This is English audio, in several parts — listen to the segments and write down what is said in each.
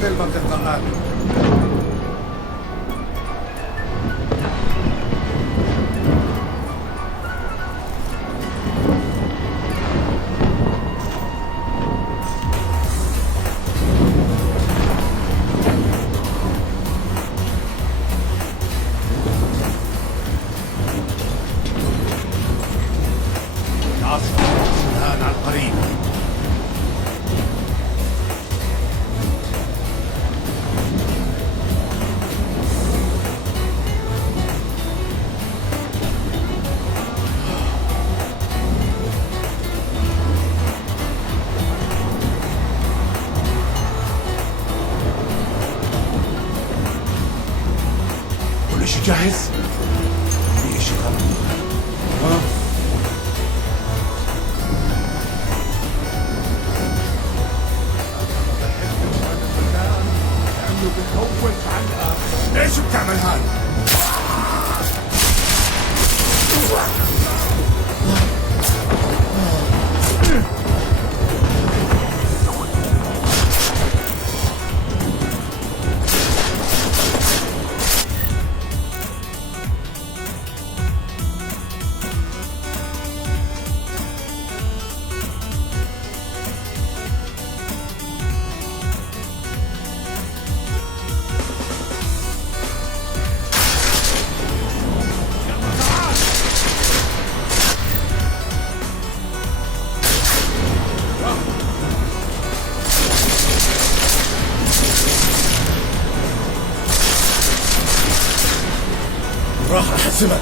هذه المنطقة آمنة. الآن على القريب. كل شيء جاهز؟ في شيء غلط. بتخوف عنها. ليش بتعمل هذا؟ راح أحسبك.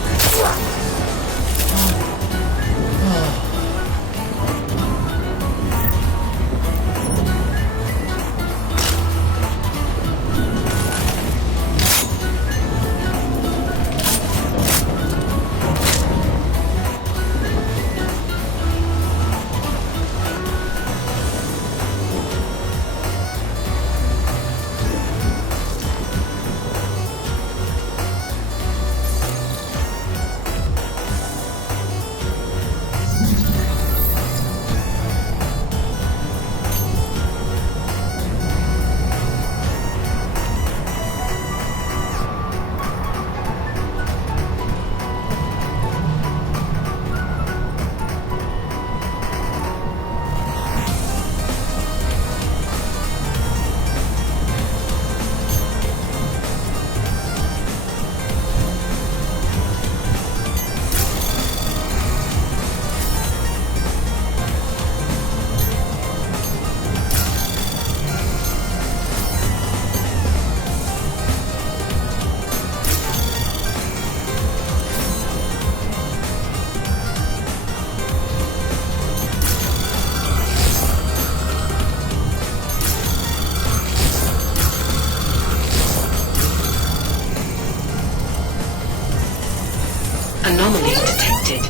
Anomaly detected.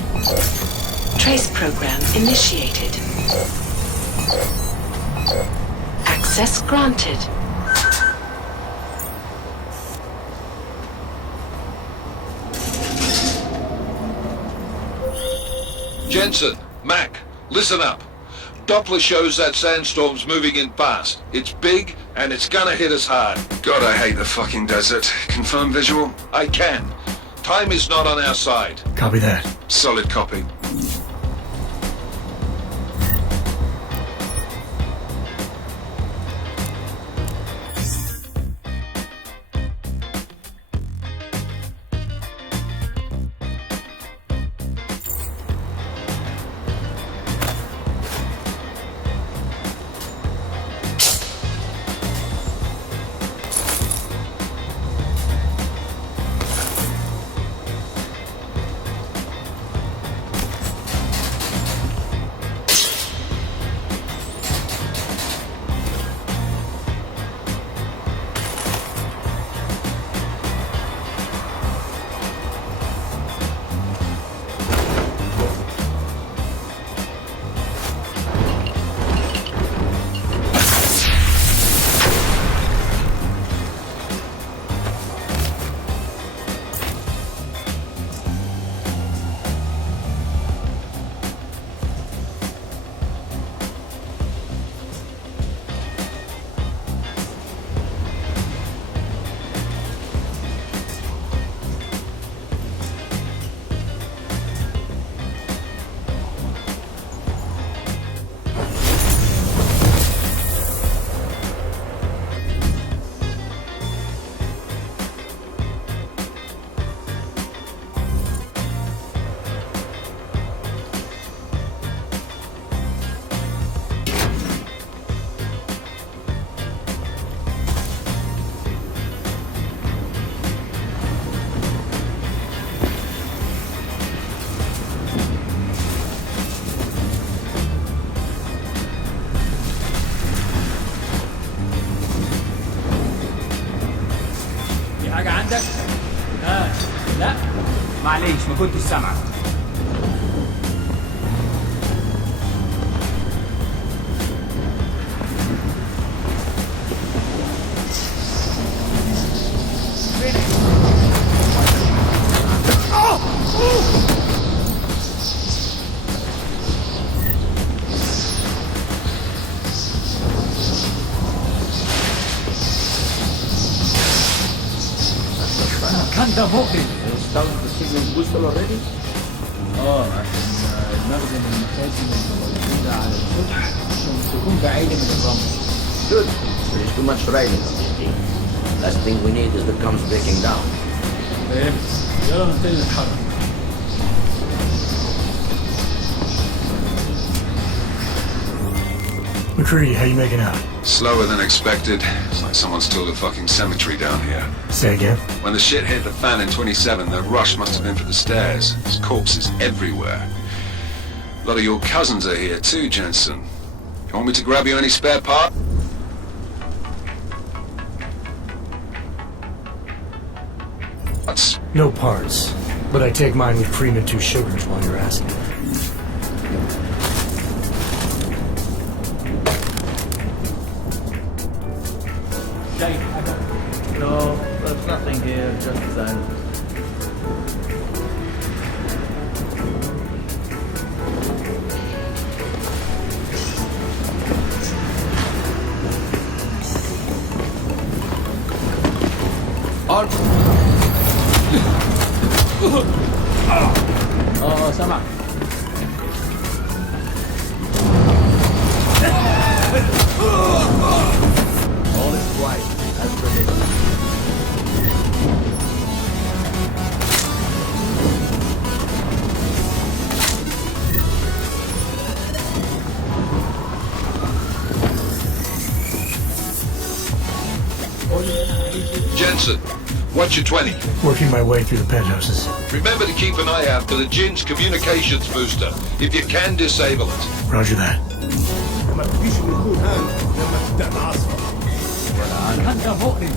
Trace program initiated. Access granted. Jensen, Mac, listen up. Doppler shows that sandstorm's moving in fast. It's big, and it's gonna hit us hard. God, I hate the fucking desert. Confirm visual? I can. Time is not on our side. Copy that. Solid copy. معليش ما كنتش سامعك. كان ده مؤلم. Started the signal booster already? عشان المخزن المخازن اللي موجودة على السطح عشان تكون بعيدة من الرمل. Good. There is too much riding on this thing. Last thing we need is the comms breaking down. فهمت. يلا نبتدي نتحرك. McCree, how you making out? Slower than expected. It's like someone's tilled a fucking cemetery down here. Say again? When the shit hit the fan in 27, the rush must have been for the stairs. There's corpses everywhere. A lot of your cousins are here too, Jensen. You want me to grab you any spare part? No parts, but I take mine with cream and 2 sugars while you're asking. No, there's nothing here, just silence. سامعك. All is quiet, as predicted. Jensen, what's your 20? Working my way through the penthouses. Remember to keep an eye out for the Jin's communications booster. If you can, disable it. Roger that. ما تجيش بيكون هان لما تبدأ العاصفة. كان ده مؤلم.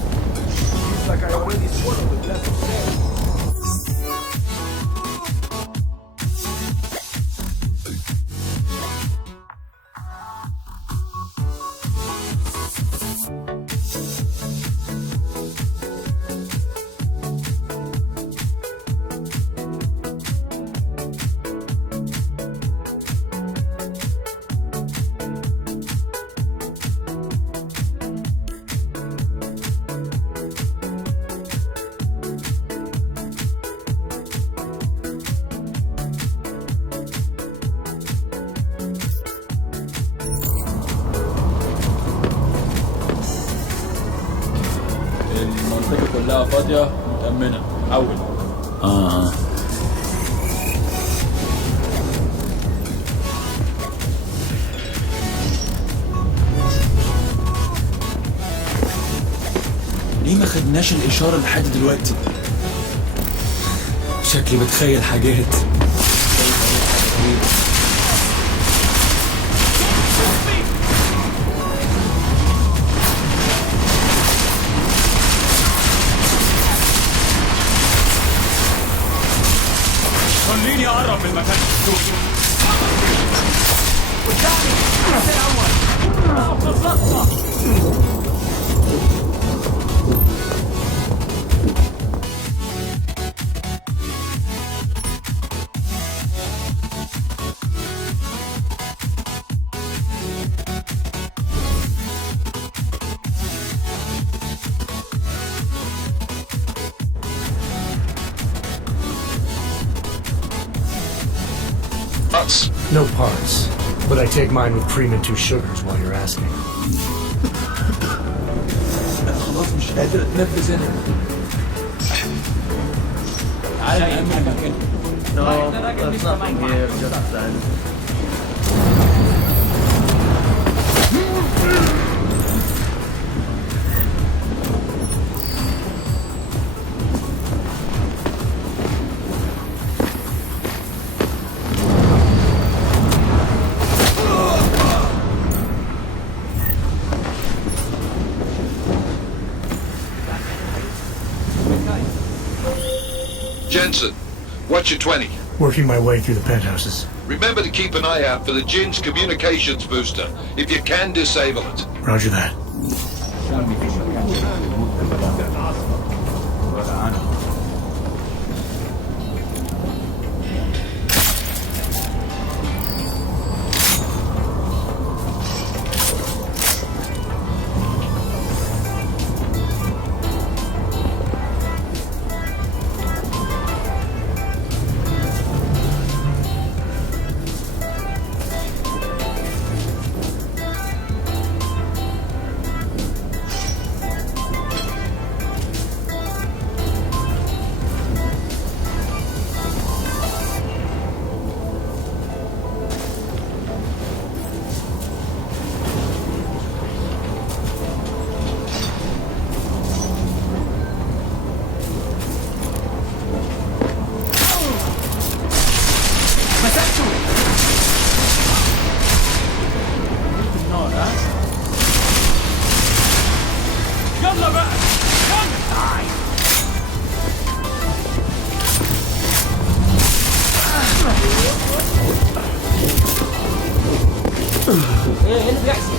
Seems like I already swallowed the glass of sand. المنطقة كلها فاضية متأمنة. حول. ليه ما خدناش الإشارة لحد دلوقتي؟ شكلي بتخيل حاجات. خليني اقرب من المكان السوري. قدامي في الاول. بالظبط. No parts, but I take mine with cream and 2 sugars while you're asking. انا خلاص مش قادر اتنفس هنا. تعالى نأمن مكان. No, there's nothing here, just silence. Jensen, Watch your 20. Working my way through the penthouses. Remember to keep an eye out for the Jinn's communications booster. If you can, disable it. Roger that. عشان في مكان ولا انا ايه اللي بيحصل؟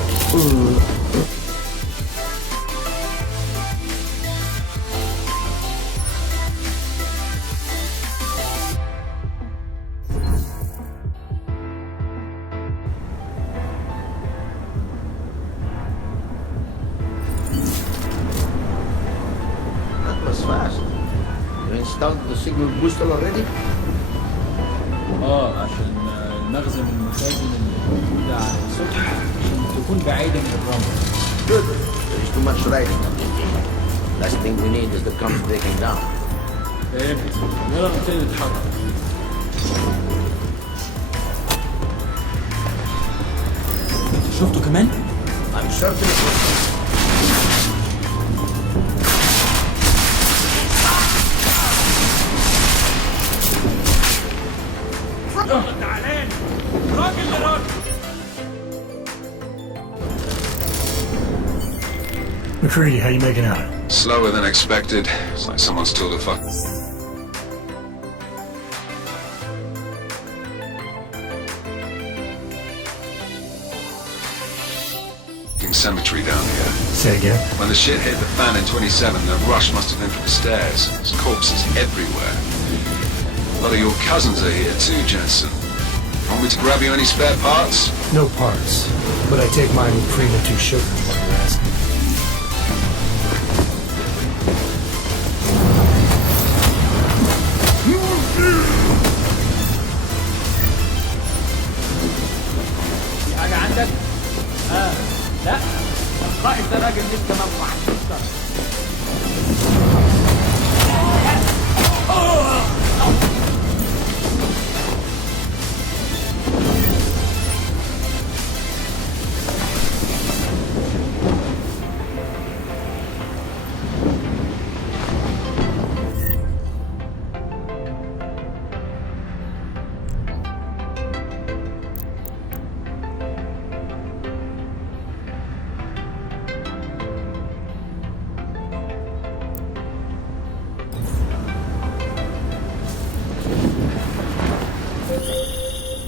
That was fast. You installed the signal booster already? عشان المخزن المخازن اللي موجودة على السطح عشان تكون بعيدة من الرمل. Good. There is too much writing on this thing. Last thing we need is the comms breaking down. فهمت. يلا نبتدي نتحرك. شفته كمان؟ I'm certain it was. McCready, how you making out? Slower than expected. It's like someone's told a fucking cemetery down here. Say again? When the shit hit the fan in 27, the rush must have been from the stairs. There's corpses everywhere. A lot of your cousins are here too, Jensen. Want me to grab you any spare parts? No parts, but I take mine with cream and 2 sugars while you're asking. في حاجة عندك؟ لا القائد ده راجل لسه منفعش يكسر.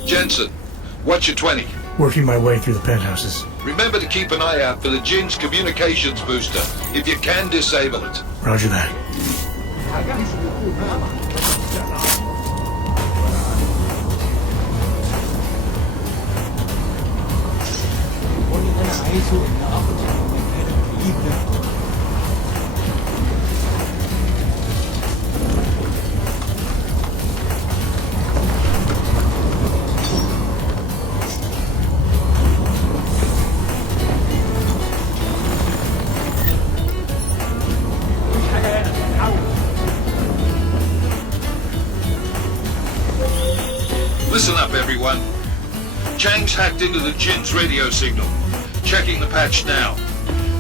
Jensen, watch your 20. Working my way through the penthouses. Remember to keep an eye out for the Jinn's communications booster. If you can, disable it. Roger that. كل اللي انا عايزه ان اخد المكان الجديد ده. Listen up, everyone. Chang's hacked into the Jinn's radio signal. Checking the patch now.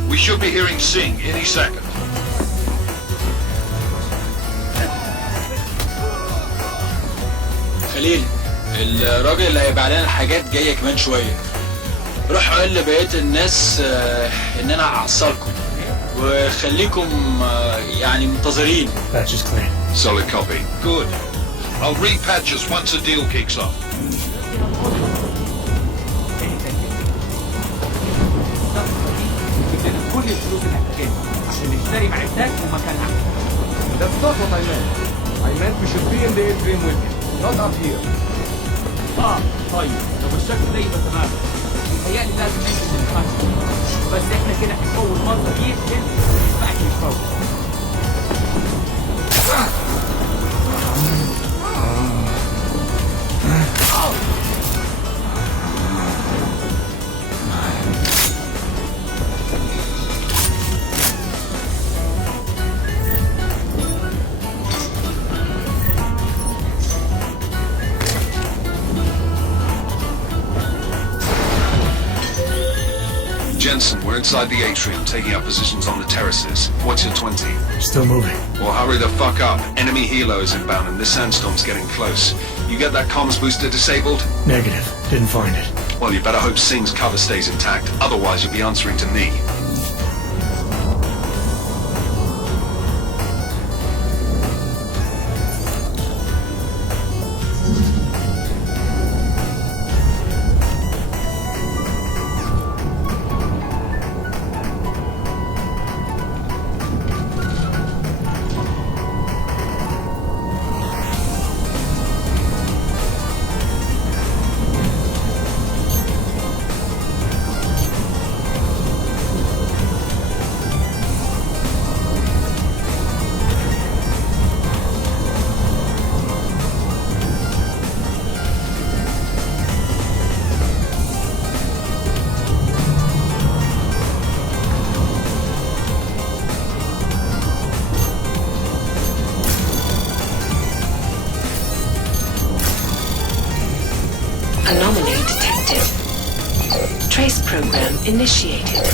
We should be hearing Sing any second. خليل، الراجل اللي هيبقى علينا الحاجات جاية كمان شوية. روح قول لبقية الناس ان انا هعصركم وخليكم يعني منتظرين. Patch is clean. Solid copy. Good. I'll repatch us once the deal kicks off. كل الفلوس اللي محتاجينها عشان نشتري معدات ومكانها. That's not what I meant. I meant we should be in the atrium with you, not up here. طيب لو الشكل ده يبقى تمام. متهيألي لازم ننزل نتفاهم. بس احنا كده هنفوت مرة يمكن ما ينفعش نفوت. Jensen, we're inside the atrium, taking up positions on the terraces. What's your 20? Still moving. Well, hurry the fuck up. Enemy helo is inbound and this sandstorm's getting close. You get that comms booster disabled? Negative. Didn't find it. Well, you better hope Singh's cover stays intact. Otherwise, you'll be answering to me. Anomaly detected. Trace program initiated.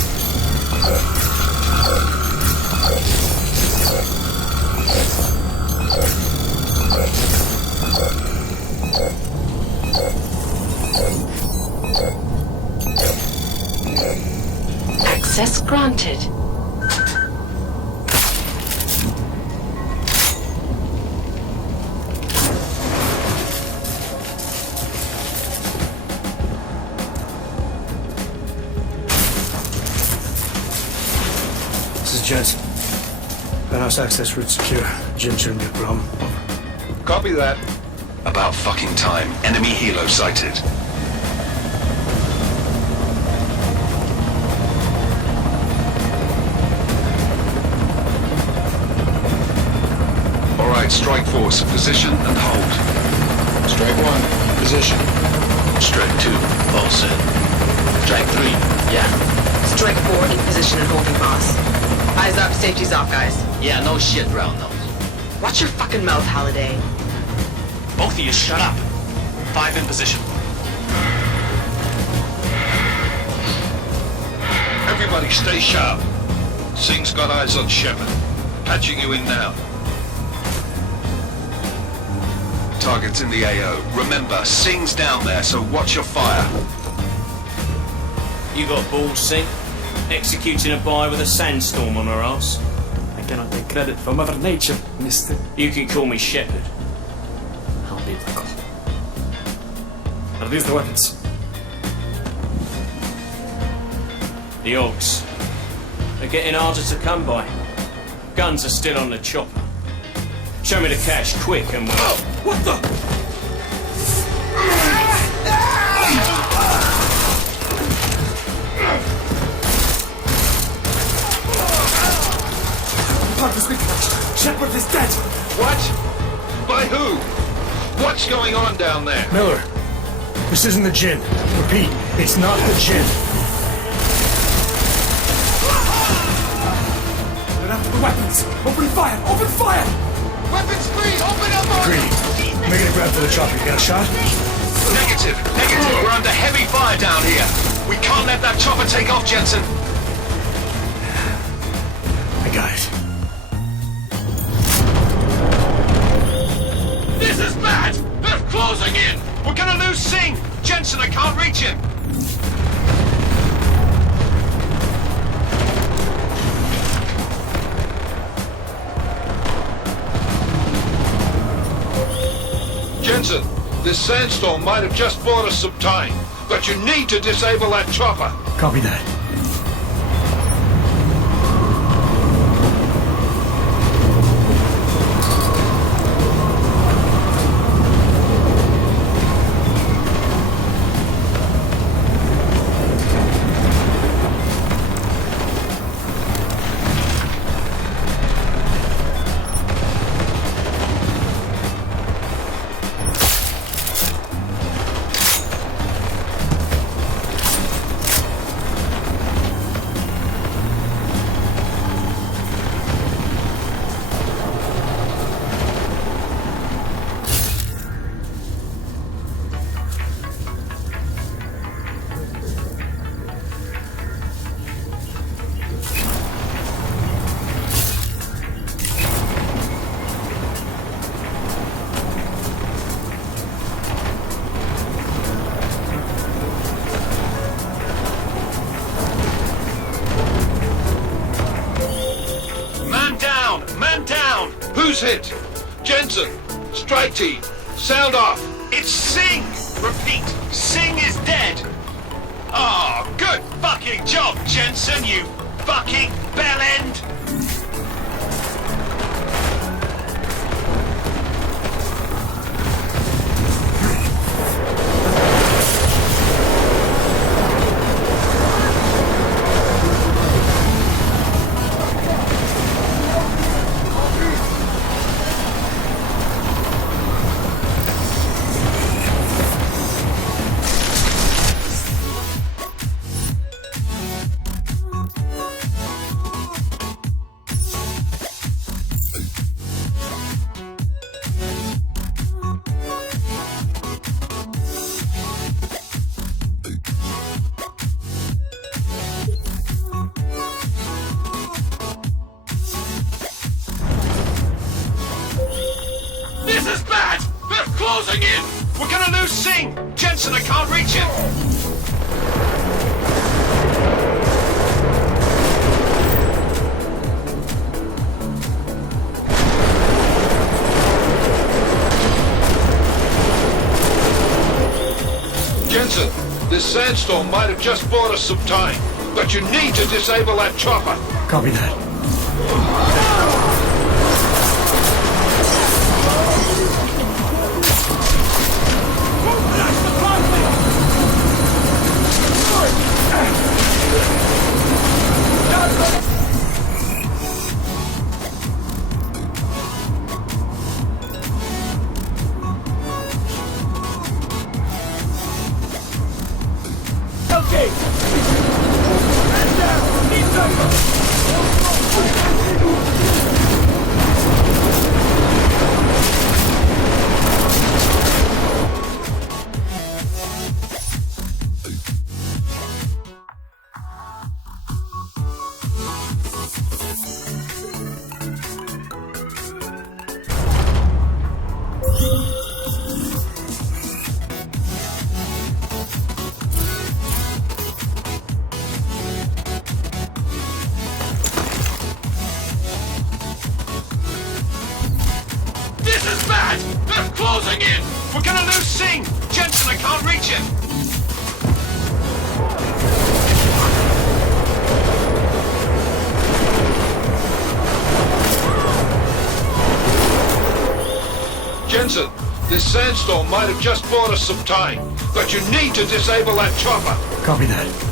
Access granted. This is Jensen. Penthouse access route secure. Jin shouldn't be a problem. Copy that. About fucking time. Enemy helo sighted. All right, strike force. Position and hold. Strike 1, position. Strike 2, all set. Strike 3, yeah. Strike 4 in position and holding, boss. Eyes up, safety's off, guys. Yeah, no shit, round nose. Watch your fucking mouth, Halliday. Both of you shut up. 5 in position. Everybody stay sharp. Singh's got eyes on Shepard. Patching you in now. Target's in the AO. Remember, Singh's down there, so watch your fire. You got balls, Singh? Executing a buy with a sandstorm on her ass. I cannot take credit for Mother Nature, mister. You can call me Shepard. I'll be the call. Are these the weapons? The Augs. They're getting harder to come by. Guns are still on the chopper. Show me the cash quick and we'll... What the? Shepard is dead! What? By who? What's going on down there? Miller, this isn't the Jinn. Repeat, it's not the Jinn. They're after the weapons! Open fire! Open fire! Weapons free! Open up on Greedy, making a grab for the chopper. You got a shot? Negative. We're under heavy fire down here. We can't let that chopper take off, Jensen. I got it. This is bad! They're closing in! We're gonna lose Singh! Jensen, I can't reach him! this sandstorm might have just bought us some time, but you need to disable that chopper. Copy that. Who's hit? Jensen, strike team, sound off. It's Singh! Repeat, Singh is dead! Oh, good fucking job, Jensen, you fucking bellend! This is bad! They're closing in! We're gonna lose Singh! Jensen, I can't reach him! Jensen, this sandstorm might have just bought us some time, but you need to disable that chopper. Copy that. Okay! Man down! Need This is bad! They're closing in! We're gonna lose Singh! Jensen, I can't reach him! Jensen, this sandstorm might have just bought us some time, but you need to disable that chopper. Copy that.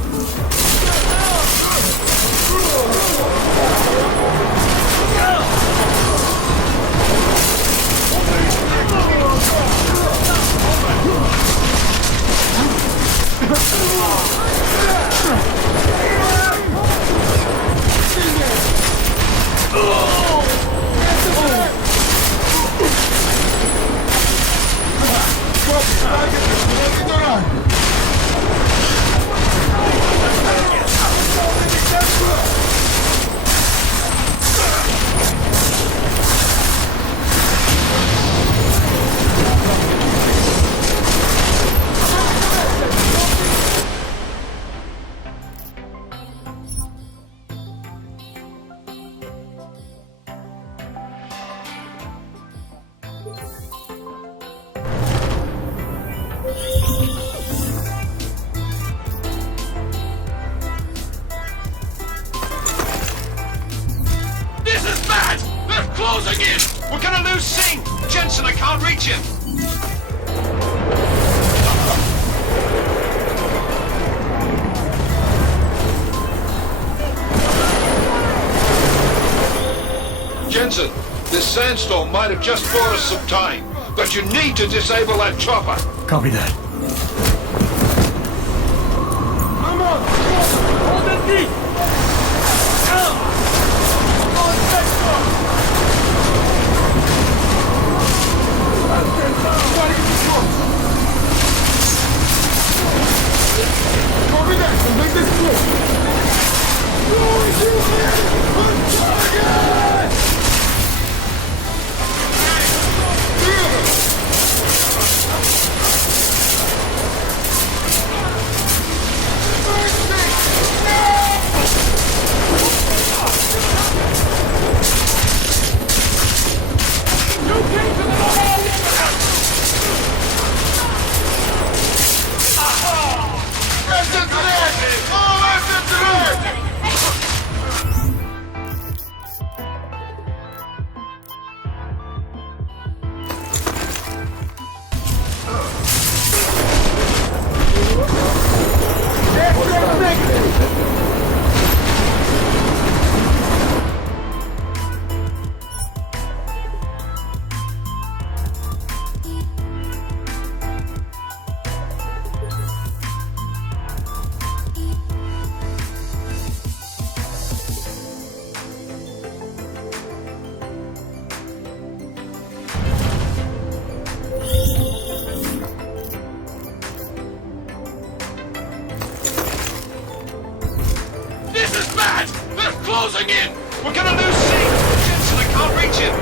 closing in! We're gonna lose Singh! Jensen, I can't reach him! Jensen, this sandstorm might have just bought us some time, but you need to disable that chopper. Copy that. Come on! Hold it deep! Copy that! Make this move! This is bad! They're closing in! We're gonna lose Singh! Jensen, I can't reach him!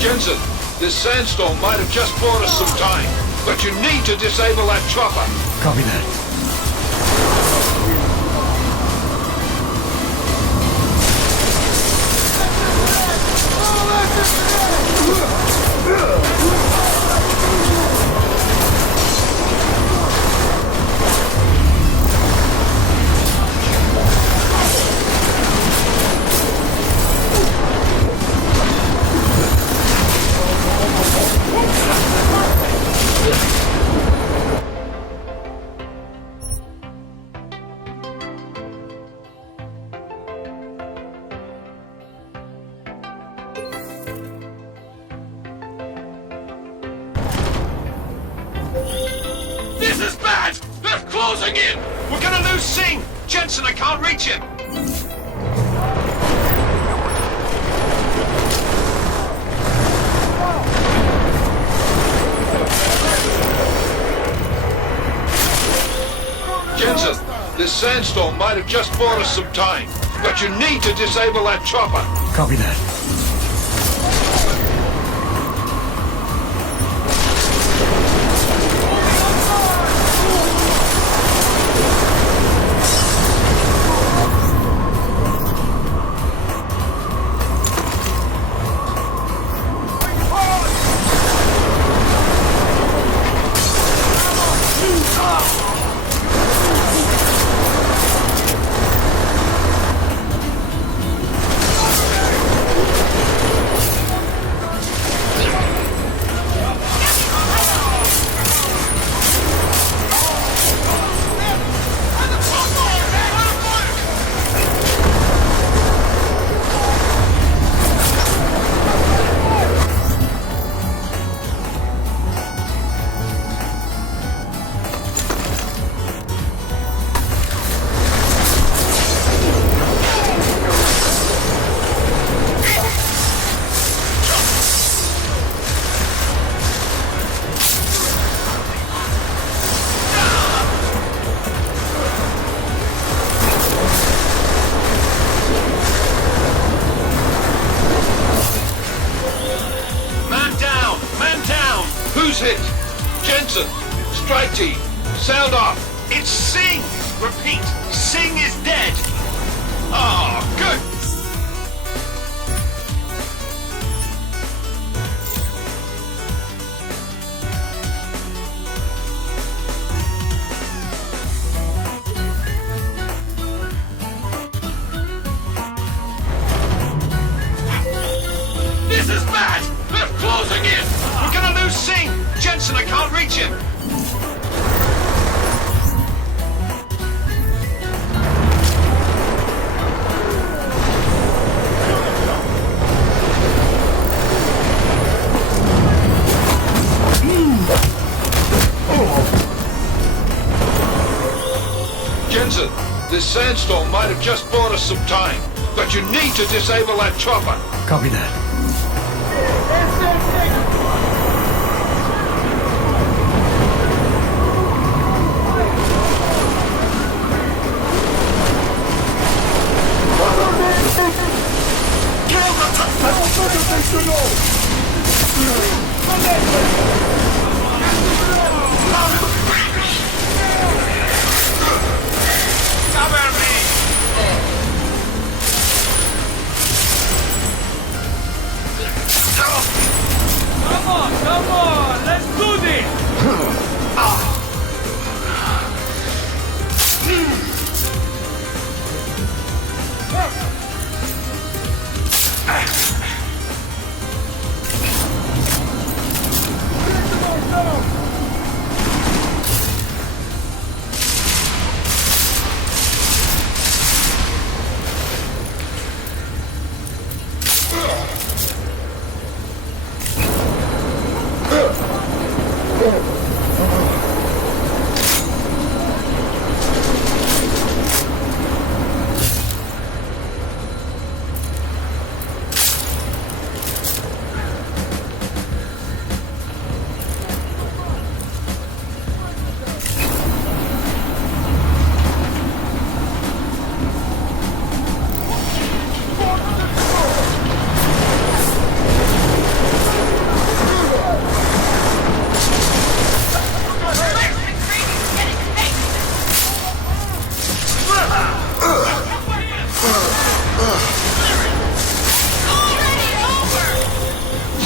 Jensen, this sandstorm might have just bought us some time, but you need to disable that chopper. Copy that. This is bad! They're closing in! We're gonna lose Singh! Jensen, I can't reach him! Jensen, this sandstorm might have just bought us some time, but you need to disable that chopper. Copy that. Who's hit? Jensen, strike team, sound off. It's Singh! Repeat, Singh is dead! Oh, good! Bring in! We're gonna lose Singh! Jensen, I can't reach him! Jensen, this sandstorm might have just bought us some time, but you need to disable that chopper. Copy that. Cover me! Come on, let's do this!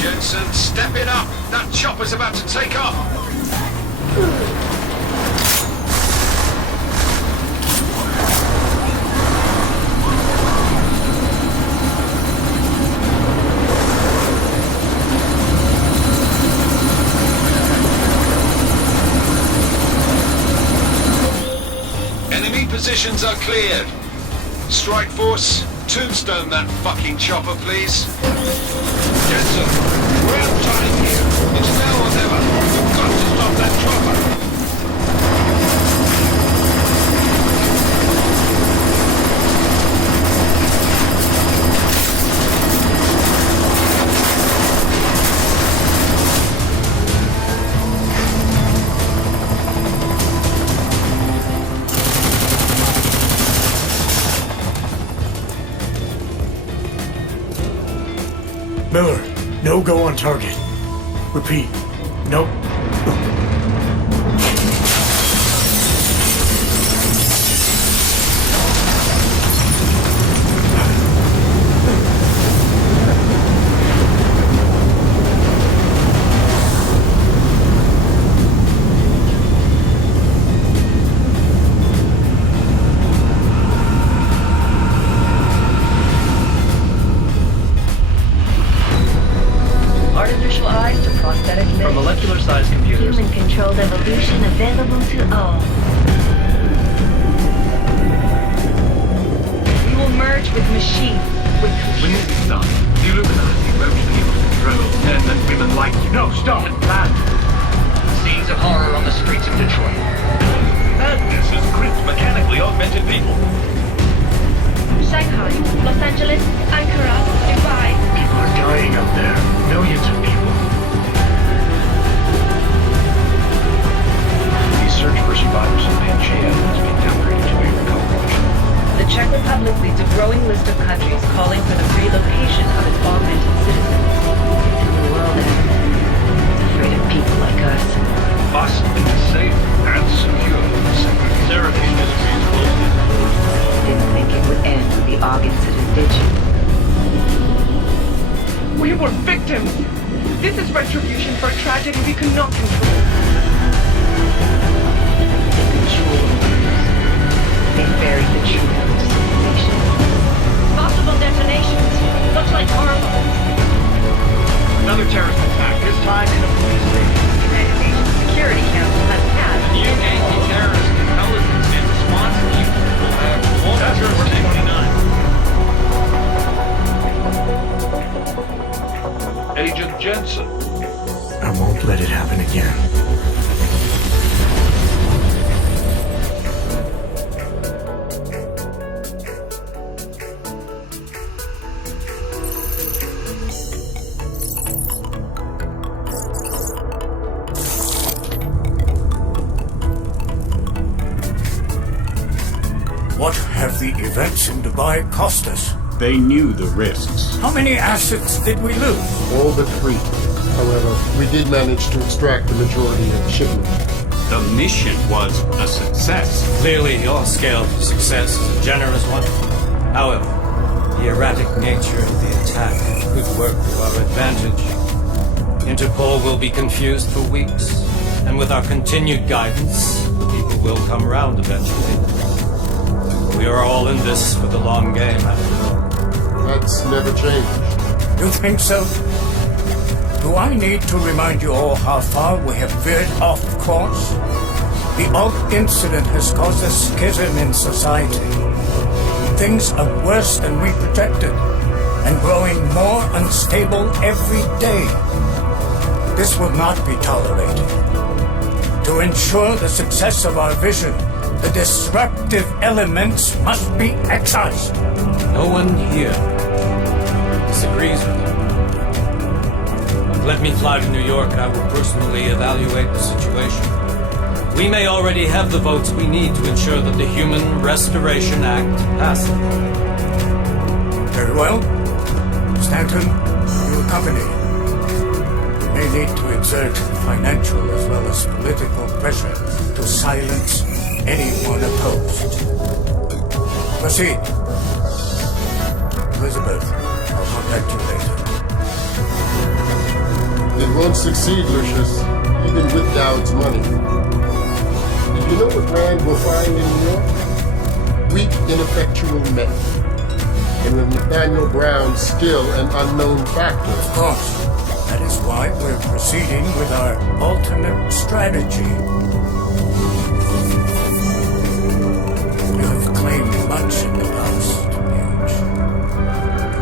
Jensen, step it up! That chopper's about to take off! Enemy positions are cleared. Strike Force, tombstone that fucking chopper, please. Jensen, we're out of time here. It's now or never. You've got to stop that chopper. Miller, no go on target. Repeat, nope. Artificial eyes to prosthetic limbs. From molecular-sized computers. Human-controlled evolution available to all. We will merge with machines, with When computers. this is done, the Illuminati won't be able to control men and women like you. No, stop and plan. Scenes of horror on the streets of Detroit. Madness has gripped mechanically augmented people. Shanghai, Los Angeles, Ankara, Dubai. People are dying out there. Millions of people. The search for survivors of Pangaea has been downgraded to agriculture. The Czech Republic leads a growing list of countries calling for the relocation of its augmented citizens. And the world is afraid of people like us. Must be safe and secure. Secretary Industries closed it. Didn't think it would end with the augmented indigene. We were victims. This is retribution for a tragedy we could not control. The jewel owners. They buried the truth into civilization. Possible detonations. Looks like horrible. Another terrorist attack. have the events in Dubai cost us? They knew the risks. How many assets did we lose? All but 3. However, we did manage to extract the majority of the shipment. The mission was a success. Clearly, your scale for success is a generous one. However, the erratic nature of the attack could work to our advantage. Interpol will be confused for weeks, and with our continued guidance, the people will come around eventually. We are all in this for the long game, after all. That's never changed. You think so? Do I need to remind you all how far we have veered off course? The odd incident has caused a schism in society. Things are worse than we projected, and growing more unstable every day. This will not be tolerated. To ensure the success of our vision, the disruptive elements must be excised. No one here disagrees with you. Let me fly to New York and I will personally evaluate the situation. We may already have the votes we need to ensure that the Human Restoration Act passes. Very well. Stanton, you accompany. We may need to exert financial as well as political pressure to silence anyone opposed. Proceed. Elizabeth, I'll contact you later. It won't succeed, Lucius, even with Dowd's money. Do you know what Rand will find in New York? Weak, ineffectual men. And with Nathaniel Brown still an unknown factor. Of course. That is why we're proceeding with our alternate strategy. You have claimed much in the past, Paige.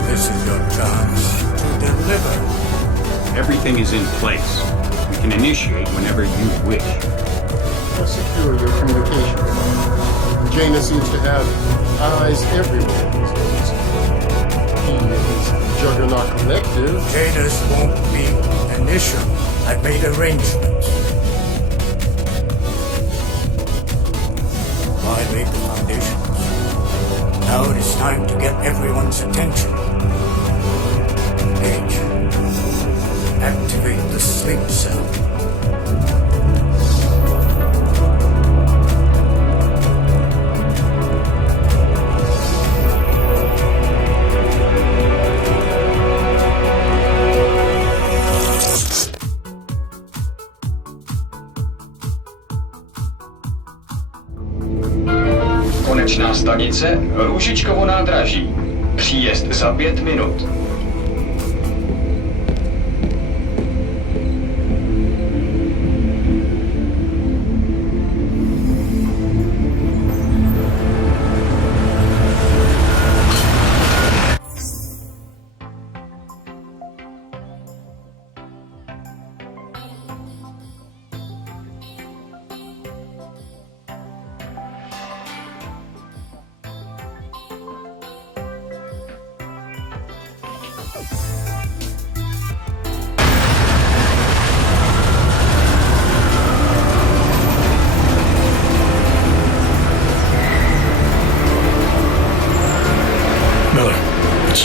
This is your chance to deliver. Everything is in place. We can initiate whenever you wish. Secure your communication. Jaina seems to have eyes everywhere these days. He is Juggernaut Collective. Jaina's won't be an issue. I've made arrangements. I laid the foundations. Now it is time to get everyone's attention. Paige, activate the sleep cell. Konečná stanice Růžičkovo nádraží. Příjezd za 5 minut.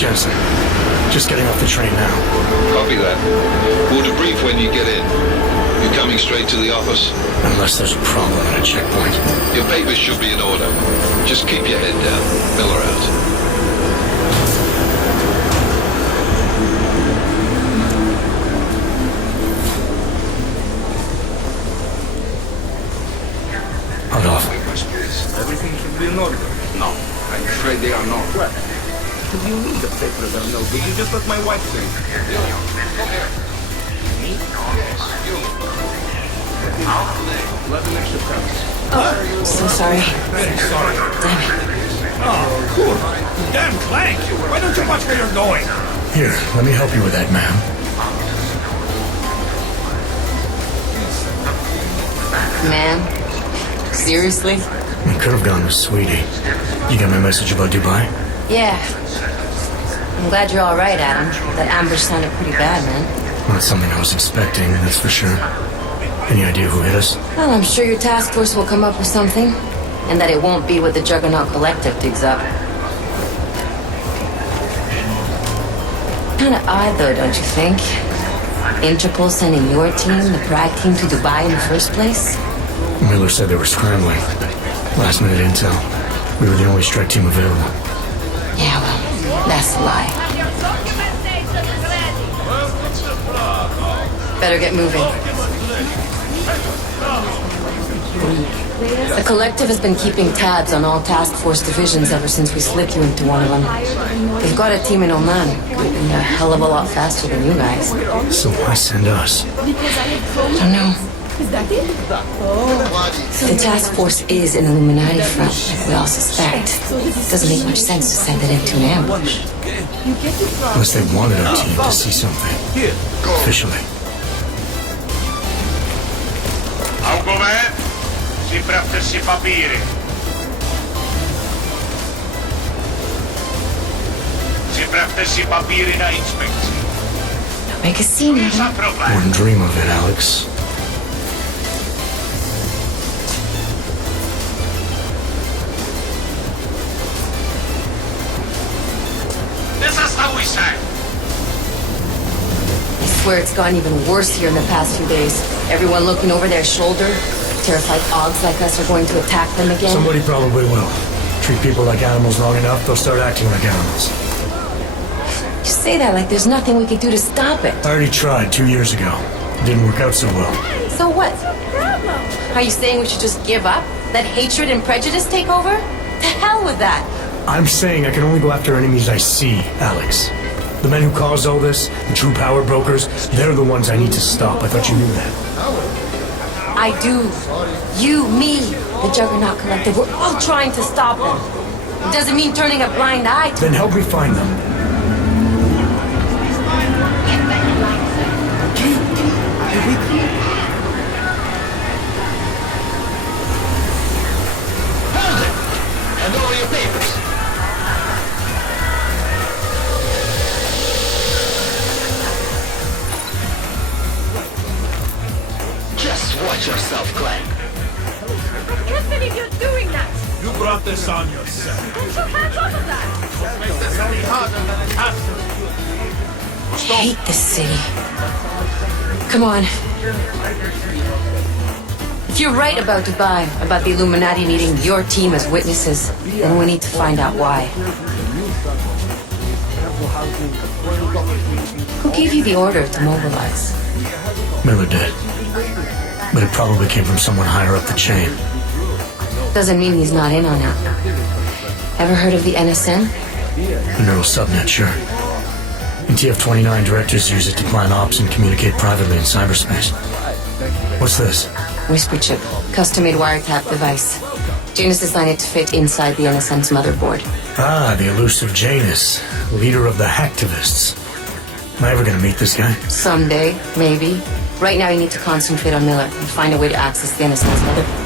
Jensen. Just getting off the train now. Copy that. We'll debrief when you get in. You coming straight to the office? Unless there's a problem at a checkpoint. Your papers should be in order. Just keep your head down. Miller out. Hold off. Everything should be in order. No, I'm afraid they are not. What? You need the papers are no good. You just let my wife sing. Come here. Me? Yes, you. Let the next come. Oh, so sorry. Very sorry. Damn it. Oh, cool. Damn Clank! Why don't you watch where you're going? Here, let me help you with that, ma'am. Man? Seriously? I could have gone with Sweetie. You got my message about Dubai? Yeah. I'm glad you're all right, Adam. That ambush sounded pretty bad, man. Not something I was expecting, that's for sure. Any idea who hit us? Well, I'm sure your task force will come up with something. and that it won't be what the Juggernaut Collective digs up. Kinda odd though, don't you think? Interpol sending your team, the Prague team, to Dubai in the first place? Miller said they were scrambling. Last minute intel. We were the only strike team available. Yeah, well, that's a lie. Better get moving. The Collective has been keeping tabs on all task force divisions ever since we slipped you into one of them. They've got a team in Oman, moving a hell of a lot faster than you guys. So why send us? I don't know. The task force is an Illuminati front, like we all suspect. It doesn't make much sense to send it into an ambush. Unless they wanted our team to see something. Officially. Algové, připravte si papíry. Připravte si papíry na inspekci. Make a scene. Wouldn't dream of it, Alex. Nezastavuj se! I swear it's gotten even worse here in the past few days. Everyone looking over their shoulder. Terrified Augs like us are going to attack them again. Somebody probably will. Treat people like animals long enough, they'll start acting like animals. You say that like there's nothing we could do to stop it. I already tried 2 years ago. It didn't work out so well. So what? Are you saying we should just give up? Let hatred and prejudice take over? To hell with that! I'm saying I can only go after enemies I see, Alex. The men who caused all this, the true power brokers, they're the ones I need to stop. I thought you knew that. I do. You, me, the Juggernaut Collective, we're all trying to stop them. It doesn't mean turning a blind eye to Then help me find them. Hold it! Hand over your papers. Just watch yourself, Glenn. I can't believe you're doing that! You brought this on yourself. Get your hands off of that! Make this any harder than it has to. I hate this city. Come on. If you're right about Dubai, about the Illuminati needing your team as witnesses, then we need to find out why. Who gave you the order to mobilize? Miller did. But it probably came from someone higher up the chain. Doesn't mean he's not in on it. Ever heard of the NSN? The neural subnet, sure. And TF-29 directors use it to plan ops and communicate privately in cyberspace. What's this? Whisper chip, custom-made wiretap device. Janus designed it to fit inside the NSN's motherboard. Ah, the elusive Janus, leader of the hacktivists. Am I ever gonna meet this guy? Someday, maybe. Right now you need to concentrate on Miller and find a way to access the NSN's motherboard.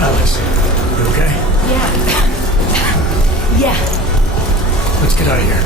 Alex, you okay? Yeah. Let's get out of here.